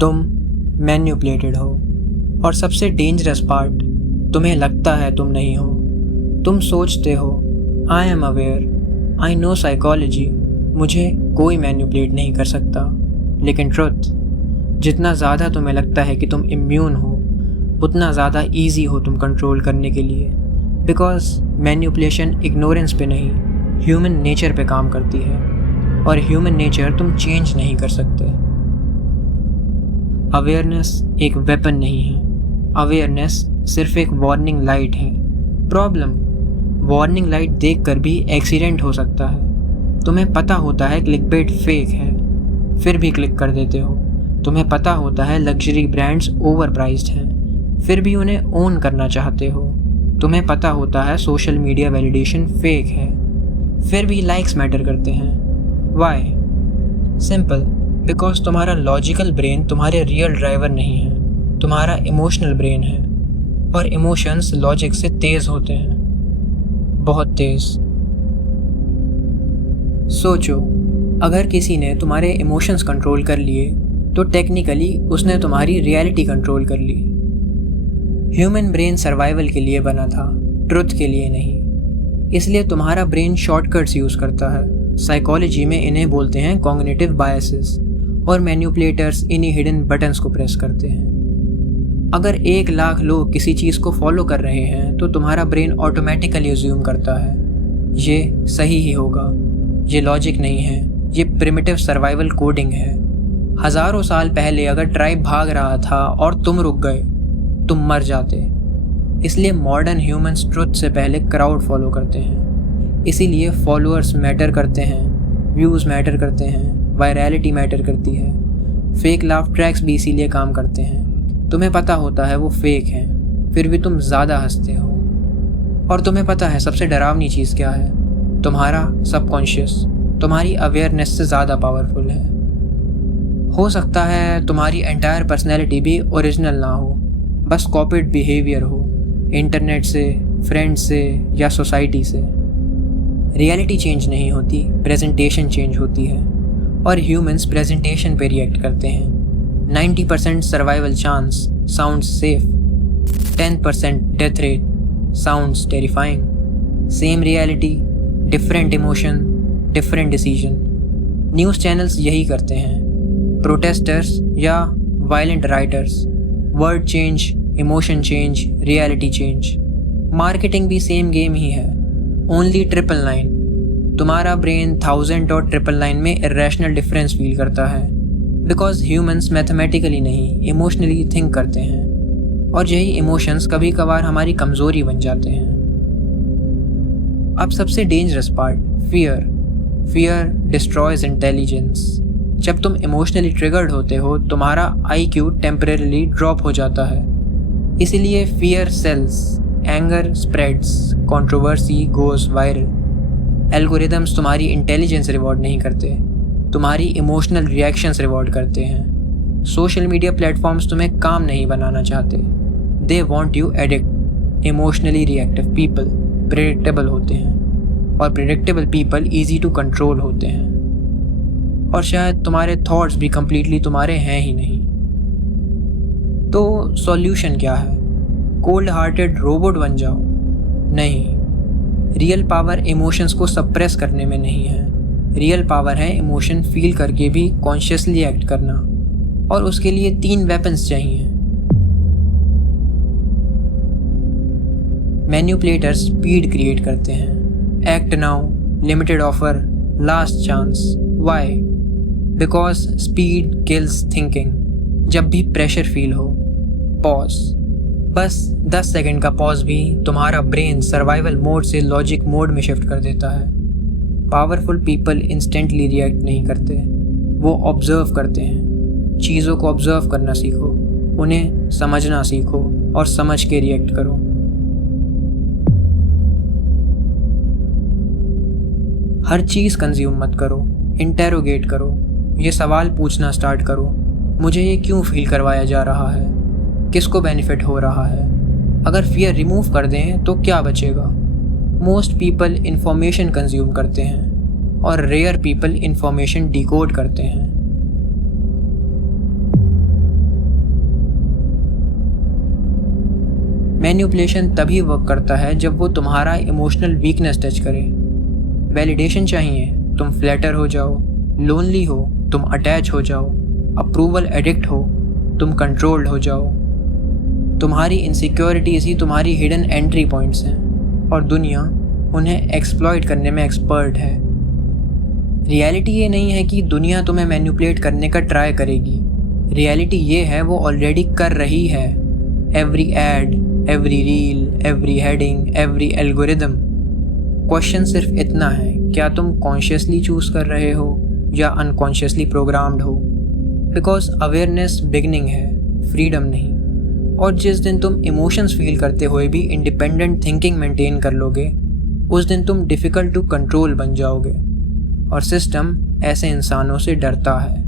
तुम मैन्युपुलेटेड हो, और सबसे डेंजरस पार्ट, तुम्हें लगता है तुम नहीं हो। तुम सोचते हो I am aware, I know psychology, मुझे कोई मैन्युपुलेट नहीं कर सकता। लेकिन ट्रुथ, जितना ज़्यादा तुम्हें लगता है कि तुम इम्यून हो, उतना ज़्यादा ईजी हो तुम कंट्रोल करने के लिए। बिकॉज मैन्युपुलेशन इग्नोरेंस पे नहीं, ह्यूमन नेचर पे काम करती है, और ह्यूमन नेचर तुम चेंज नहीं कर सकते। अवेयरनेस एक वेपन नहीं है, अवेयरनेस सिर्फ एक वार्निंग लाइट है। प्रॉब्लम, वार्निंग लाइट देखकर भी एक्सीडेंट हो सकता है। तुम्हें पता होता है क्लिकबेट फेक है, फिर भी क्लिक कर देते हो। तुम्हें पता होता है लग्जरी ब्रांड्स ओवर प्राइस्ड हैं, फिर भी उन्हें ओन करना चाहते हो। तुम्हें पता होता है सोशल मीडिया वैलिडेशन फेक है, फिर भी लाइक्स मैटर करते हैं। वाई? सिंपल, बिकॉज तुम्हारा लॉजिकल ब्रेन तुम्हारे रियल ड्राइवर नहीं है, तुम्हारा इमोशनल ब्रेन है, और इमोशंस लॉजिक से तेज होते हैं, बहुत तेज। सोचो, अगर किसी ने तुम्हारे इमोशंस कंट्रोल कर लिए तो टेक्निकली उसने तुम्हारी रियलिटी कंट्रोल कर ली। ह्यूमन ब्रेन सर्वाइवल के लिए बना था, ट्रुथ के लिए नहीं। इसलिए तुम्हारा ब्रेन शॉर्टकट्स यूज़ करता है। साइकोलॉजी में इन्हें बोलते हैं कॉग्निटिव बायसेस, और मैन्युपुलेटर्स इन्हीं हिडन बटन्स को प्रेस करते हैं। अगर 1,00,000 लोग किसी चीज़ को फॉलो कर रहे हैं तो तुम्हारा ब्रेन ऑटोमेटिकली अज्यूम करता है ये सही ही होगा। ये लॉजिक नहीं है, ये प्रिमिटिव सर्वाइवल कोडिंग है। हज़ारों साल पहले अगर ट्राइब भाग रहा था और तुम रुक गए, तुम मर जाते। इसलिए मॉडर्न ह्यूमंस ट्रुथ से पहले क्राउड फॉलो करते हैं। इसीलिए फॉलोअर्स मैटर करते हैं, व्यूज़ मैटर करते हैं, वायरलिटी मैटर करती है। फेक लाफ ट्रैक्स भी इसीलिए काम करते हैं। तुम्हें पता होता है वो फेक हैं, फिर भी तुम ज़्यादा हंसते हो। और तुम्हें पता है सबसे डरावनी चीज़ क्या है? तुम्हारा सबकॉन्शियस तुम्हारी अवेयरनेस से ज़्यादा पावरफुल है। हो सकता है तुम्हारी एंटायर पर्सनैलिटी भी ओरिजिनल ना हो, बस कॉपीड बिहेवियर हो, इंटरनेट से, फ्रेंड्स से या सोसाइटी से। रियलिटी चेंज नहीं होती, प्रेजेंटेशन चेंज होती है, और ह्यूमंस प्रेजेंटेशन पे रिएक्ट करते हैं। 90% survival chance sounds safe, 10% death rate sounds terrifying. Same reality, different emotion, different decision. News channels यही करते हैं, प्रोटेस्टर्स या violent writers. Word change, emotion change, reality change. Marketing भी सेम गेम ही है, only 999। तुम्हारा ब्रेन 1000 और 999 में इरेशनल डिफरेंस फील करता है, बिकॉज ह्यूमंस मैथमेटिकली नहीं, इमोशनली थिंक करते हैं, और यही इमोशंस कभी कभार हमारी कमज़ोरी बन जाते हैं। अब सबसे dangerous part, fear. Fear destroys intelligence. जब तुम इमोशनली ट्रिगर्ड होते हो, तुम्हारा IQ टेम्परेरीली ड्रॉप हो जाता है। इसीलिए fear sells, anger spreads, controversy goes viral. Algorithms तुम्हारी इंटेलिजेंस रिवॉर्ड नहीं करते, तुम्हारी इमोशनल रिएक्शंस रिवॉर्ड करते हैं। सोशल मीडिया प्लेटफॉर्म्स तुम्हें काम नहीं बनाना चाहते, they want you addict. Emotionally reactive people predictable होते हैं, और predictable people easy to control होते हैं। और शायद तुम्हारे थॉट्स भी कम्प्लीटली तुम्हारे हैं ही नहीं। तो सॉल्यूशन क्या है? कोल्ड हार्टेड रोबोट बन जाओ? नहीं। रियल पावर इमोशंस को सप्रेस करने में नहीं है। रियल पावर है इमोशन फील करके भी कॉन्शियसली एक्ट करना, और उसके लिए 3 वेपन्स चाहिए। मैन्युपुलेटर्स स्पीड क्रिएट करते हैं, act now, limited offer, last chance. Why? Because speed kills thinking. जब भी प्रेशर फील हो, पॉज। बस 10 सेकंड का पॉज भी तुम्हारा ब्रेन सर्वाइवल मोड से लॉजिक मोड में शिफ्ट कर देता है। पावरफुल पीपल इंस्टेंटली रिएक्ट नहीं करते, वो ऑब्जर्व करते हैं। चीज़ों को ऑब्जर्व करना सीखो, उन्हें समझना सीखो, और समझ के रिएक्ट करो। हर चीज़ कंज्यूम मत करो, इंटेरोगेट करो। ये सवाल पूछना स्टार्ट करो, मुझे ये क्यों फील करवाया जा रहा है, किसको बेनिफिट हो रहा है। अगर फियर रिमूव कर दें तो क्या बचेगा? मोस्ट पीपल इंफॉर्मेशन कंज्यूम करते हैं, और रेयर पीपल इंफॉर्मेशन डिकोड करते हैं। मैन्युपुलेशन तभी वर्क करता है जब वो तुम्हारा इमोशनल वीकनेस टच करे। वैलिडेशन चाहिए, तुम फ्लैटर हो जाओ, लोनली हो, तुम अटैच हो जाओ, अप्रूवल एडिक्ट हो, तुम कंट्रोल्ड हो जाओ। तुम्हारी इनसिक्योरिटीज़ ही तुम्हारी हिडन एंट्री पॉइंट्स हैं और दुनिया उन्हें एक्सप्लॉइट करने में एक्सपर्ट है। रियलिटी ये नहीं है कि दुनिया तुम्हें मैन्युपुलेट करने का ट्राई करेगी, रियलिटी ये है वो ऑलरेडी कर रही है। Every ad, every reel, every heading, every algorithm. Question सिर्फ इतना है, क्या तुम कॉन्शियसली चूज कर रहे हो या अनकॉन्शियसली प्रोग्राम्ड हो? बिकॉज अवेयरनेस बिगनिंग है, फ्रीडम नहीं। और जिस दिन तुम इमोशंस फील करते हुए भी इंडिपेंडेंट थिंकिंग मेंटेन कर लोगे, उस दिन तुम डिफ़िकल्ट टू कंट्रोल बन जाओगे और सिस्टम ऐसे इंसानों से डरता है।